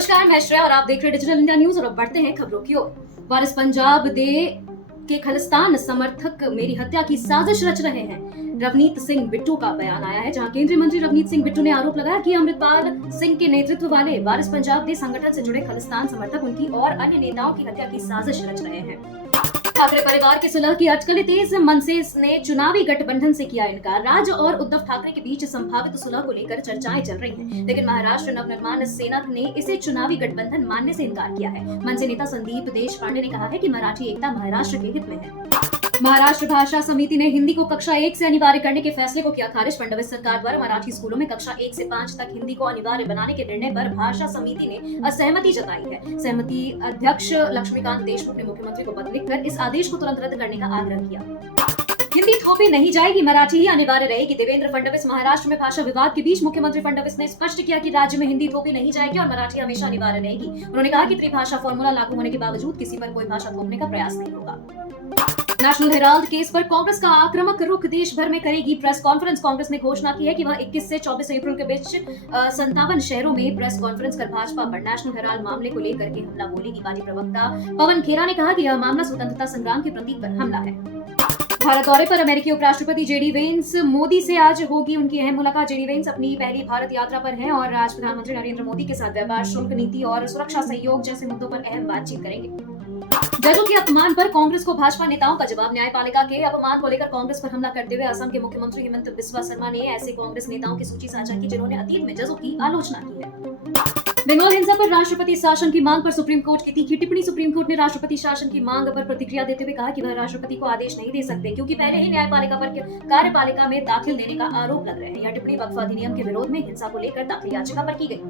नमस्कार, मैं श्रेया और आप देख रहे हैं डिजिटल इंडिया न्यूज। और अब बढ़ते हैं खबरों की ओर। वारिस पंजाब के खालिस्तान समर्थक मेरी हत्या की साजिश रच रहे हैं, रवनीत सिंह बिट्टू का बयान आया है, जहां केंद्रीय मंत्री रवनीत सिंह बिट्टू ने आरोप लगाया कि अमृतपाल सिंह के नेतृत्व वाले वारिस पंजाब दे संगठन से जुड़े खालिस्तान समर्थक उनकी और अन्य नेताओं की हत्या की साजिश रच रहे हैं। ठाकरे परिवार की सुलह की अटकलें तेज, मनसे ने चुनावी गठबंधन से किया इनकार। राज्य और उद्धव ठाकरे के बीच संभावित सुलह को लेकर चर्चाएं चल रही हैं, लेकिन महाराष्ट्र नवनिर्माण सेना ने इसे चुनावी गठबंधन मानने से इनकार किया है। मनसे नेता संदीप देशपांडे ने कहा है कि मराठी एकता महाराष्ट्र के हित में है। महाराष्ट्र भाषा समिति ने हिंदी को कक्षा 1 से अनिवार्य करने के फैसले को किया खारिज। फडणवीस सरकार द्वारा मराठी स्कूलों में कक्षा 1 से 5 तक हिंदी को अनिवार्य बनाने के निर्णय पर भाषा समिति ने असहमति जताई है। सहमति अध्यक्ष लक्ष्मीकांत देशमुख ने मुख्यमंत्री को पत्र लिखकर इस आदेश को तुरंत रद्द करने का आग्रह किया। हिंदी थोपी नहीं जाएगी, मराठी ही अनिवार्य रहेगी। देवेंद्र फडणवीस। महाराष्ट्र में भाषा विवाद के बीच मुख्यमंत्री फडणवीस ने स्पष्ट किया कि राज्य में हिंदी थोपी नहीं जाएगी और मराठी हमेशा अनिवार्य रहेगी। उन्होंने कहा कि त्रिभाषा फॉर्मूला लागू होने के बावजूद किसी पर कोई भाषा थोपने का प्रयास नहीं होगा। नेशनल हेराल्ड केस पर कांग्रेस का आक्रामक रुख, देश भर में करेगी प्रेस कॉन्फ्रेंस। कांग्रेस ने घोषणा की है कि वह 21 से 24 अप्रैल के बीच 57 शहरों में प्रेस कॉन्फ्रेंस कर भाजपा पर नेशनल हेराल्ड मामले को लेकर के हमला बोलेगी। पार्टी प्रवक्ता पवन खेरा ने कहा कि यह मामला स्वतंत्रता संग्राम के प्रतीक पर हमला है। भारत दौरे पर अमेरिकी उपराष्ट्रपति जेडी वेंस। मोदी से आज होगी उनकी अहम मुलाकात। जेडी वेंस अपनी पहली भारत यात्रा पर हैं और आज प्रधानमंत्री नरेंद्र मोदी के साथ व्यापार, शुल्क नीति और सुरक्षा सहयोग जैसे मुद्दों पर अहम बातचीत करेंगे। जजों के अपमान पर कांग्रेस को भाजपा नेताओं का जवाब। न्यायपालिका के अपमान को लेकर कांग्रेस पर हमला करते हुए असम के मुख्यमंत्री हेमंत बिस्वा शर्मा ने ऐसे कांग्रेस नेताओं की सूची साझा की जिन्होंने अतीत में जजों की आलोचना की है। बंगाल हिंसा पर राष्ट्रपति शासन की मांग पर सुप्रीम कोर्ट की तीखी टिप्पणी। सुप्रीम कोर्ट ने राष्ट्रपति शासन की मांग पर प्रतिक्रिया देते हुए कहा कि वह राष्ट्रपति को आदेश नहीं दे सकते क्योंकि पहले ही न्यायपालिका पर कार्यपालिका में दाखिल देने का आरोप लग रहे हैं। यह टिप्पणी वक्फ अधिनियम के विरोध में हिंसा को लेकर दाखिल याचिका पर की गई।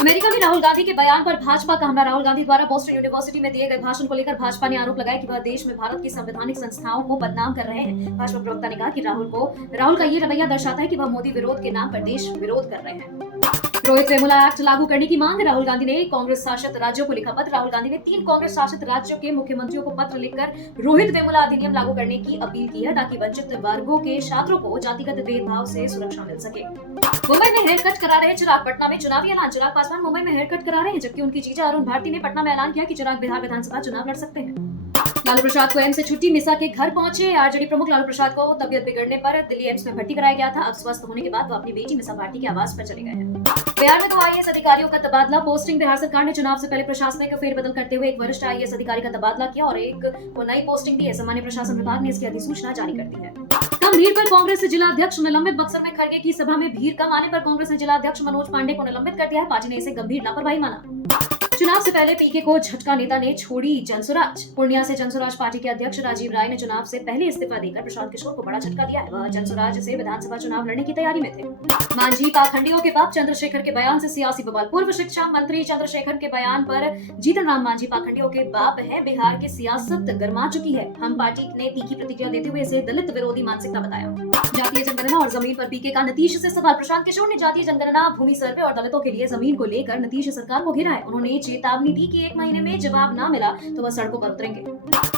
अमेरिका में राहुल गांधी के बयान पर भाजपा का हमला। राहुल गांधी द्वारा बोस्टन यूनिवर्सिटी में दिए गए भाषण को लेकर भाजपा ने आरोप लगाया कि वह देश में भारत की संवैधानिक संस्थाओं को बदनाम कर रहे हैं। भाजपा प्रवक्ता ने कहा कि राहुल का ये रवैया दर्शाता है कि वह मोदी विरोध के नाम पर देश विरोध कर रहे हैं। रोहित वेमुला एक्ट लागू करने की मांग। राहुल गांधी ने कांग्रेस शासित राज्यों को लिखा पत्र। राहुल गांधी ने 3 कांग्रेस शासित राज्यों के मुख्यमंत्रियों को पत्र लिखकर रोहित वेमुला अधिनियम लागू करने की अपील की है ताकि वंचित वर्गों के छात्रों को जातिगत भेदभाव से सुरक्षा मिल सके। मुंबई में हेयर कट करा रहे चिराग। पटना में चुनावी ऐलान। चिराग पासवान मुंबई में हेयर कट करा रहे हैं, जबकि उनकी जीजा अरुण भारती ने पटना में ऐलान किया कि चिराग बिहार विधानसभा चुनाव लड़ सकते हैं। लालू प्रसाद को एम्स से छुट्टी। मिसा के घर पहुंचे। आरजेडी प्रमुख लालू प्रसाद को तबियत बिगड़ने पर दिल्ली एम्स में भर्ती कराया गया था। अब स्वस्थ होने के बाद वो अपनी बेटी मिसा भारती के आवास पर चले गए हैं। बिहार में 2 आईएएस अधिकारियों का तबादला। पोस्टिंग। बिहार सरकार ने चुनाव से पहले प्रशासनिक फेरबदल करते हुए एक वरिष्ठ आईएएस अधिकारी का तबादला किया और एक को नई पोस्टिंग दी है। सामान्य प्रशासन विभाग ने इसकी अधिसूचना जारी कर दी है। कम भीड़ पर कांग्रेस जिला अध्यक्ष निलंबित। बक्सर में खड़गे की सभा में भीड़ कम आने पर कांग्रेस ने जिला अध्यक्ष मनोज पांडे को निलंबित कर दिया है। पार्टी ने इसे गंभीर लापरवाही माना। चुनाव से पहले पीके को झटका, नेता ने छोड़ी जनसुराज। पूर्णिया से जनसुराज पार्टी के अध्यक्ष राजीव राय ने चुनाव से पहले इस्तीफा देकर प्रशांत किशोर को बड़ा झटका दिया है। वह जनसुराज से विधानसभा चुनाव लड़ने की तैयारी में थे। मांझी पाखंडियों के बाप। चंद्रशेखर के बयान से सियासी बवाल। पूर्व शिक्षा मंत्री चंद्रशेखर के बयान पर जीतन राम मांझी पाखंडियों के बाप है। बिहार की सियासत गर्मा चुकी है। हम पार्टी ने तीखी प्रतिक्रिया देते हुए इसे दलित विरोधी मानसिकता बताया। जातीय जनगणना और जमीन पर पीके का नीतीश से सवाल। प्रशांत किशोर ने जातीय जनगणना, भूमि सर्वे और दलितों के लिए जमीन को लेकर नीतीश सरकार को घेरा है। उन्होंने चेतावनी दी कि 1 महीने में जवाब न मिला तो वह सड़कों पर उतरेंगे।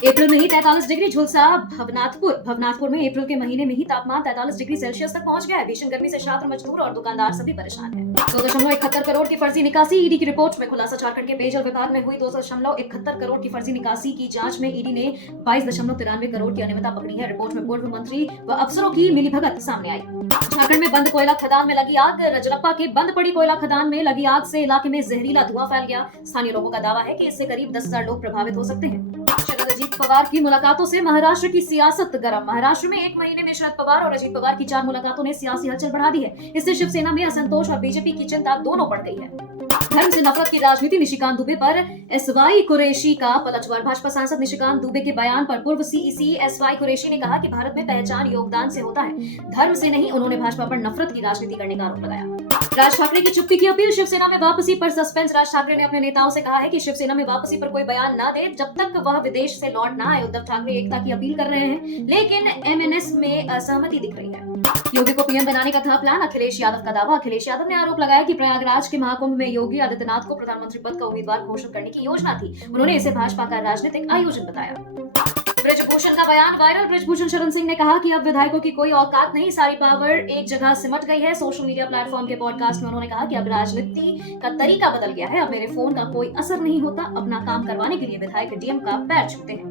अप्रैल में ही 43 डिग्री झुलसा भवनाथपुर में अप्रैल के महीने में ही तापमान 43 डिग्री सेल्सियस तक पहुंच गया है। भीषण गर्मी से छात्र, मजदूर और दुकानदार सभी परेशान हैं। 2.71 करोड़ की फर्जी निकासी। ईडी की रिपोर्ट में खुलासा। झारखंड के पेयजल विभाग में हुई 2.71 करोड़ की फर्जी निकासी की जांच में ईडी ने 22.93 करोड़ की अनियमितता पकड़ी है। रिपोर्ट में पूर्व मंत्री व अफसरों की मिलीभगत सामने आई। झारखंड में बंद कोयला खदान में लगी आग। रजरप्पा के बंद पड़ी कोयला खदान में लगी आग से इलाके में जहरीला धुआं फैल गया। स्थानीय लोगों का दावा है कि इससे करीब 10,000 लोग प्रभावित हो सकते हैं। शरद अजीत पवार की मुलाकातों से महाराष्ट्र की सियासत गर्म। महाराष्ट्र में 1 महीने में शरद पवार और अजीत पवार की 4 मुलाकातों ने सियासी हलचल बढ़ा दी है। इससे शिवसेना में असंतोष और बीजेपी की चिंता दोनों बढ़ गई है। धर्म से नफरत की राजनीति। निशिकांत दुबे पर एसवाई कुरैशी का पलटवार। भाजपा सांसद निशिकांत दुबे के बयान पर पूर्व सीईसी एसवाई कुरैशी ने कहा कि भारत में पहचान योगदान से होता है, धर्म से नहीं। उन्होंने भाजपा पर नफरत की राजनीति करने का आरोप लगाया। राज ठाकरे की चुप्पी की अपील। शिवसेना में वापसी पर सस्पेंस। राज ठाकरे ने अपने नेताओं से कहा है कि शिवसेना में वापसी पर कोई बयान न दे जब तक वह विदेश से लौट न आए। उद्धव ठाकरे एकता की अपील कर रहे हैं, लेकिन एमएनएस में असहमति दिख रही है। योगी को पीएम बनाने का था प्लान। अखिलेश यादव का दावा। अखिलेश यादव ने आरोप लगाया कि प्रयागराज के महाकुंभ में योगी आदित्यनाथ को प्रधानमंत्री पद का उम्मीदवार घोषित करने की योजना थी। उन्होंने इसे भाजपा का राजनीतिक आयोजन बताया। ब्रजभूषण का बयान वायरल। ब्रजभूषण शरण सिंह ने कहा कि अब विधायकों की कोई औकात नहीं, सारी पावर एक जगह सिमट गई है। सोशल मीडिया प्लेटफॉर्म के पॉडकास्ट में उन्होंने कहा कि अब राजनीति का तरीका बदल गया है, अब मेरे फोन का कोई असर नहीं होता, अपना काम करवाने के लिए विधायक डीएम का पैर छूते हैं।